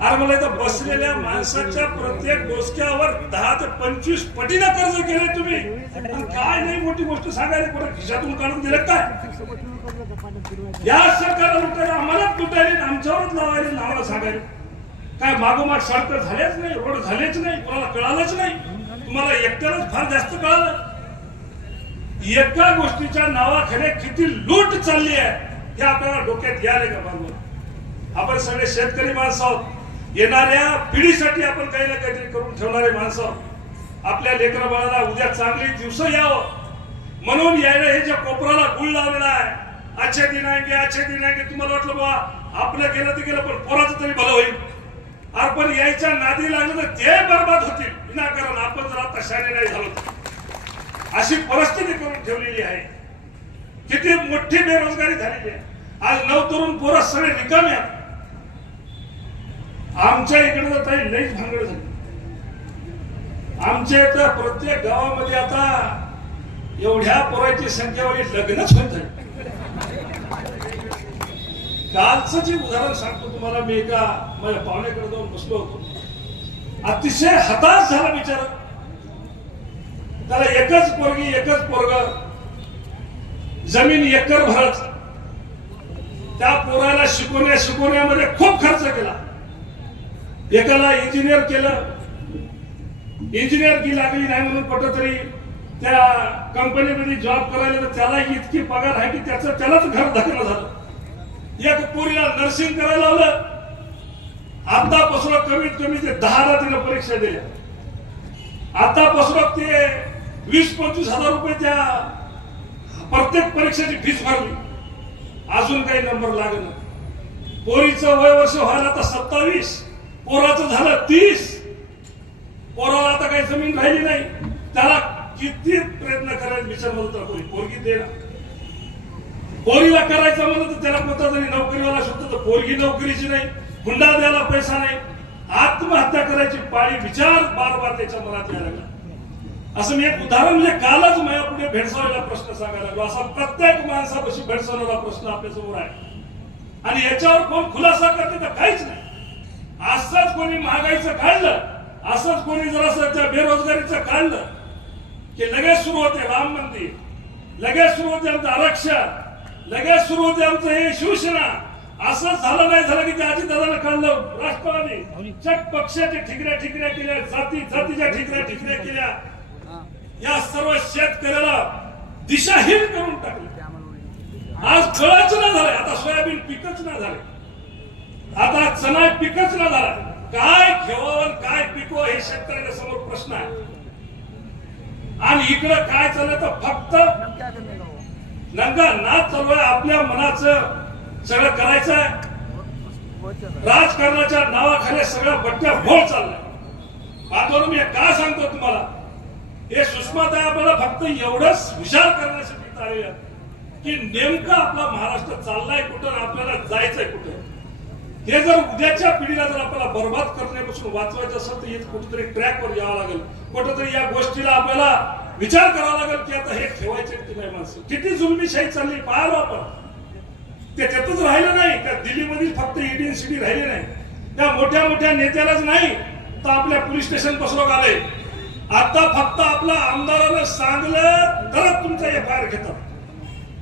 अरे मला इथं बसलेल्या माणसाच्या प्रत्येक डोसक्यावर दहा ते पंचवीस पटीनं कर्ज केले तुम्ही. काय नाही मोठी गोष्ट सांगायला कोणा खिशातून काढून दिलं काय? या सरकारला लुटायला आम्हालाच लुटायला आमच्यावरच लावायला आणि सांगायला. काय मागोमाग सडक झालेच नाही रोड झालेच नाही कोणाला कळालंच नाही? तुम्हाला एकट्यालाच फार जास्त कळालं? एका गोष्टीच्या नावाखाली किती लूट चालली आहे हे आपल्याला डोक्यात यायला का बांधून आपण सगळे शेतकरी माणसं आहोत. येणाऱ्या पिढीसाठी आपण काही ना काहीतरी करून ठेवणारे माणसं आहोत. आपल्या लेकरा बाळाला उद्या चांगली दिवस यावं. म्हणून यायला हे ज्या कोपराला गुळ लावलेला आहे आजच्या दिन आजच्या अच्छे तुम्हाला वाटलं बाबा आपलं गेलं ते गेलं पण पोराचं तरी भलं होईल. आपण यायच्या नादी लागलं तर ते बरबाद होतील. विनाकारण आपण जर आता शाने नाही झालो अशी परिस्थिती करून ठेवलेली आहे. किती मोठी बेरोजगारी झालेली आहे. आज नऊ तरुण पोरं सगळे रिकामे आहेत. आमच्या इकडे तर काही लईच भांगड झाली. आमच्या इथं प्रत्येक गावामध्ये आता एवढ्या पोराची संख्या लग्नच होत आहे कालच जे उदाहरण सांगतो तुम्हाला मी एका माझ्या पाहुण्याकडे जाऊन बसलो होतो. अतिशय हताश झाला विचार त्याला एकच पोरगी एकच पोरग. जमीन एकर भरत त्या पोराला शिकवण्या शिकवण्यामध्ये खूप खर्च केला. एकाला इंजिनियर केलं. इंजिनियर की लागली नाही म्हणून कुठं तरी त्या कंपनीमध्ये जॉब करायला तर त्याला इतकी पगार आहे की त्याचं त्यालाच घर धकलं झालं. एक पोरीला नर्सिंग करायला आलं आतापासून कमीत कमी ते दहाला तिला परीक्षा दिल्या. आतापासून ते वीस पंचवीस हजार रुपये त्या प्रत्येक परीक्षेची फीस भरली. अजून काही नंबर लागला पोरीचं वय वर्ष व्हायला आता सत्तावीस. पोराचं झालं तीस. पोराला आता काही जमीन राहिली नाही. त्याला किती प्रयत्न करायला विचार मदत कोणी पोरगी देणार ना. पोरीला करायचं म्हणलं तर त्याला कोणता जरी नोकरीवाला शोधतो तर पोरगी नोकरीची नाही हुंडा द्यायला पैसा नाही. आत्महत्या करायची पाळी विचार बार बार त्याच्या मनात यायला लागला. असं मी एक उदाहरण म्हणजे कालच माझ्या पुढे भेडसावलेला प्रश्न सांगायला लागलो. असा प्रत्येक माणसापाशी भेडसावलेला प्रश्न आपल्यासमोर आहे. आणि याच्यावर कोण खुलासा करते तर काहीच नाही. असंच कोणी महागाईचं काढलं असंच कोणी जरासं त्या बेरोजगारीचं काढलं की लगेच सुरू होते राम मंदिर लगेच सुरू होते आमचं आरक्षण लगेच सुरू होते आमचं हे शिवसेना असं झालं नाही झालं की त्या अजितदादाला काढलं राष्ट्रवादी. चक पक्षाच्या ठिकऱ्या ठिकऱ्या केल्या जाती जातीच्या ठिकऱ्या ठिकऱ्या केल्या. या सर्व शेतकऱ्याला दिशाहीन करून टाकली. आज फळाच ना झालंय आता सोयाबीन पिकच ना झाले आता चणा पिकच ना झाला काय घेवावं काय पिकव हे शेतकऱ्याच्या समोर प्रश्न आहे. आणि इकडं काय चाललं तर फक्त नंगा नाच चालू आहे आपल्या मनाचं सगळं करायचं आहे. राजकारणाच्या नावाखाली सगळ्या बट्ट्या भोळ चाललाय. आता मी का सांगतो तुम्हाला. हे सुषमाताई आपल्याला फक्त एवढंच हुशार करण्यासाठी चालले की नेमकं आपला महाराष्ट्र चाललाय कुठं आपल्याला जायचंय कुठं? हे जर उद्याच्या पिढीला जर आपल्याला बर्बाद करण्यापासून वाचवायचं असेल तर हे कुठेतरी ट्रॅकवर यावं लागेल. कुठेतरी या गोष्टीला आपल्याला विचार करावा लागेल की आता हे ठेवायचे की नाही माणसं. किती जुलमीशाही चालली पाहावं आपण. ते त्यातच राहिलं नाही. त्या दिल्लीमधील फक्त ईडी सिटी राहिले नाही. त्या मोठ्या मोठ्या नेत्यालाच नाही तर आपल्या पोलीस स्टेशन बसवत आले. आता फक्त आपला आमदारानं सांगलं तरच तुमचा एफ आय आर घेतात.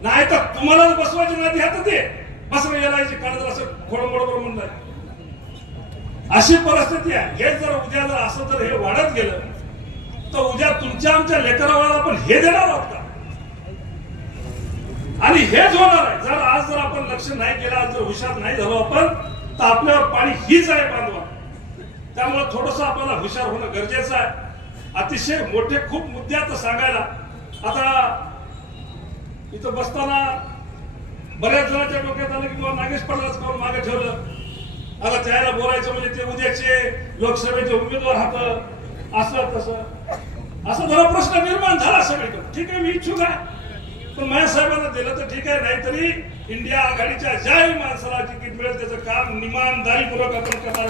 नाही तर तुम्हालाच बसवायचे नाही हातात ते असं म्हणजे यायचे काढत असं खोडं बरोबर म्हणलं अशी परिस्थिती आहे. हे जर उद्या जर असं जर हे वाढत गेलं तर उद्या तुमच्या आमच्या लेकरावाला आपण हे देणार आहोत का? आणि हेच होणार आहे. जर आज जर आपण लक्ष नाही केलं आज जर हुशार नाही झालो आपण तर आपल्यावर पाणी हीच आहे बांधवा. त्यामुळे थोडस आपल्याला हुशार होणं गरजेचं आहे. अतिशय मोठे खूप मुद्दे आता सांगायला. आता इथं बसताना बऱ्याच जणांच्या डोक्यात आलं की बाबा नागेश पडलाच करून मागे ठेवलं. आता त्याला बोलायचं म्हणजे ते उद्याचे लोकसभेचे उमेदवार हात असं तसं. असं जरा प्रश्न निर्माण झाला सगळीकडे. ठीक आहे मी इच्छुक आहे. पण माझ्या साहेबांना दिलं तर ठीक आहे नाहीतरी इंडिया आघाडीच्या ज्याही माणसाला तिकीट मिळेल त्याचं काम निमानदारीपूर्वक आपण करणार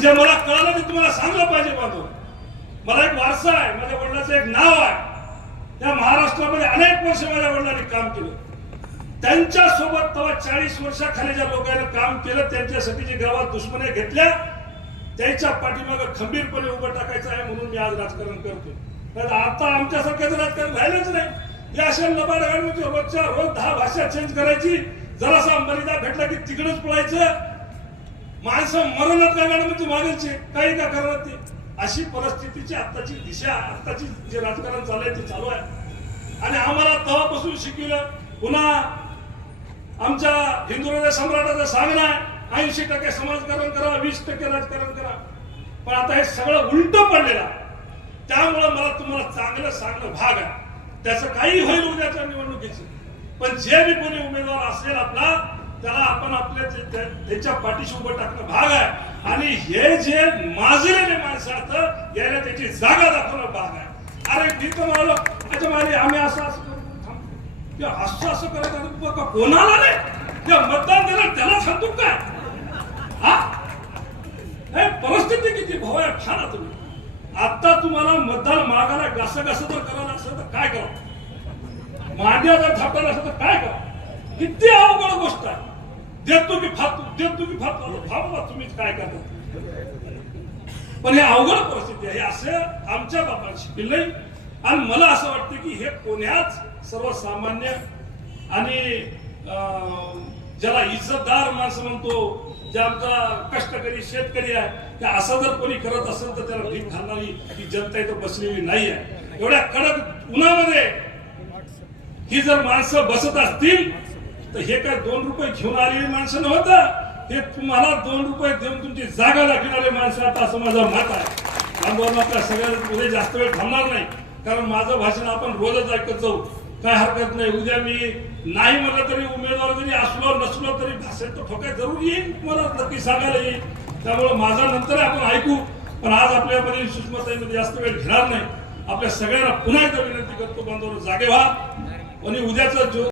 जे मला कळलं ते तुम्हाला सांगलं पाहिजे बांधून मला एक वारसा आहे माझ्या वडिलाचं एक नाव आहे. त्या महाराष्ट्रामध्ये अनेक वर्ष माझ्या वडिलांनी काम केलं. त्यांच्यासोबत तेव्हा चाळीस वर्षाखाली ज्या लोकांना काम केलं त्यांच्यासाठी जे गावात दुश्मने घेतल्या त्याच्या पाठीमागं खंबीरपणे उभं टाकायचं आहे म्हणून मी आज राजकारण करतोय. आता आमच्यासारख्याच राजकारण राहिलंच नाही. या अशा लबाड रोजच्या रोज दहा भाषा चेंज करायची. जरासा मर्यादा भेटला की तिकडच पळायचं. माणसं मरणच काय मॅडम म्हणजे मागायची काही का करणार ते? अशी परिस्थितीची आत्ताची दिशा आत्ताची जे राजकारण चालू आहे ते चालू आहे. आणि आम्हाला तेव्हापासून शिकवलं पुन्हा आमच्या हिंदू हृदय सम्राटाचं सांगणं आहे ऐंशी टक्के समाजकारण करा वीस टक्के राजकारण करा. पण आता हे सगळं उलट पडलेलं आहे. त्यामुळं मला तुम्हाला चांगलं सांगणं भाग आहे. त्याचं काही होईल उद्याच्या निवडणुकीचं. पण जे बी कोणी उमेदवार असेल आपला त्याला आपण आपल्या त्याच्या पाठीशी उभं टाकणं भाग आहे. आणि हे जे माजलेले माणसं आहेत याला त्याची जागा दाखवणं भाग आहे. अरे मी तर म्हणालो अच्छा माझी आम्ही असं असं ते असं असं करत आहे, का कोणाला नाही? त्या मतदान देणार त्याला सांगतो काय हा? हे परिस्थिती किती भाव आहे ठाणा तुम्ही. आता तुम्हाला मतदान मागायला घास घास जर करायला असेल तर काय करा? मांड्या जर थापटायला असेल तर काय करा? किती अवघड गोष्ट आहे. देतो की फात देतो की फात भावा तुम्हीच काय करता? पण हे अवघड परिस्थिती आहे. हे असं आमच्या बापाने शिकले आणि मला असं वाटतं की हे कोण्याच सर्वसामान्य आणि ज्याला इज्जतदार माणसं म्हणतो जे आमचा कष्टकरी शेतकरी आहे ते असं जर कोणी करत असेल तर त्याला भीक घालणारी ही जनता इथं बसलेली नाही आहे. एवढ्या कडक उन्हामध्ये ही जर माणसं बसत असतील तर हे काय दोन रुपये घेऊन आलेली माणसं नव्हतं? हे तुम्हाला दोन रुपये देऊन तुमची जागा दाखवणारे माणसं आता असं माझं मत आहे. आंदोलन आपल्या सगळ्या पुढे जास्त वेळ थांबणार नाही. कारण माझं भाषण आपण रोजच ऐकत जाऊ. काय हरकत नाही. उद्या मी नाही मला तरी उमेदवार जरी असलो नसलो तरी भाषेत तर ठोकाय जरूर येईल मला नक्की सांगायला येईल त्यामुळे माझा नंतर आपण ऐकू. पण आज आपल्यामध्ये सुषमाताईमध्ये जास्त वेळ घेणार नाही. आपल्या सगळ्यांना पुन्हा एकदा विनंती करतो बांधवांना जागे व्हा. आणि उद्याचा जो